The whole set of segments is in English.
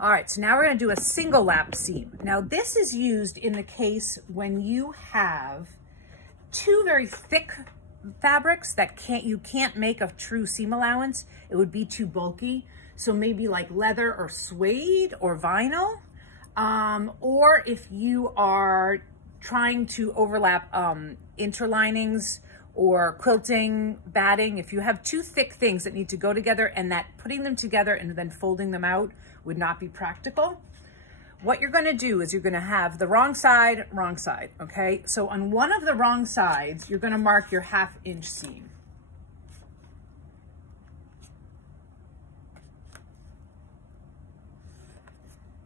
All right, so now we're gonna do a single lap seam. Now this is used in the case when you have two very thick fabrics that you can't make a true seam allowance. It would be too bulky. So maybe like leather or suede or vinyl. Or if you are trying to overlap interlinings or quilting, batting, if you have two thick things that need to go together and that putting them together and then folding them out would not be practical, what you're gonna do is you're gonna have the wrong side, okay? So on one of the wrong sides, you're gonna mark your 1/2 inch seam.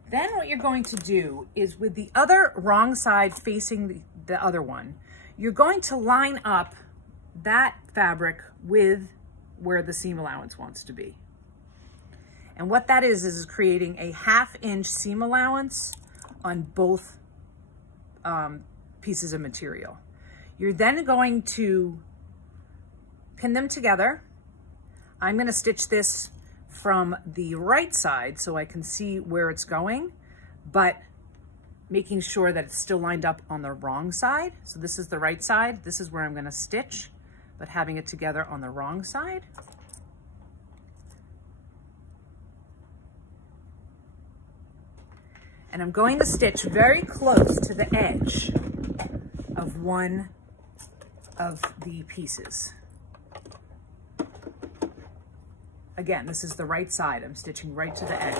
Then what you're going to do is with the other wrong side facing the other one, you're going to line up that fabric with where the seam allowance wants to be. And what that is creating a 1/2 inch seam allowance on both pieces of material. You're then going to pin them together. I'm going to stitch this from the right side so I can see where it's going, but making sure that it's still lined up on the wrong side. So this is the right side. This is where I'm going to stitch, but having it together on the wrong side. And I'm going to stitch very close to the edge of one of the pieces. Again, this is the right side. I'm stitching right to the edge.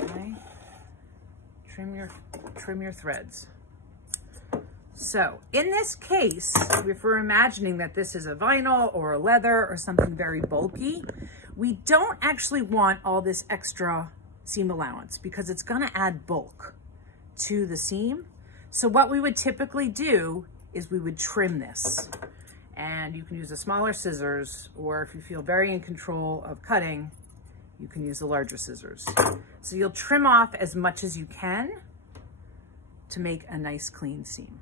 Okay. Trim your threads. So in this case, if we're imagining that this is a vinyl or a leather or something very bulky, we don't actually want all this extra seam allowance because it's gonna add bulk to the seam. So what we would typically do is we would trim this, and you can use the smaller scissors, or if you feel very in control of cutting, you can use the larger scissors. So you'll trim off as much as you can to make a nice clean seam.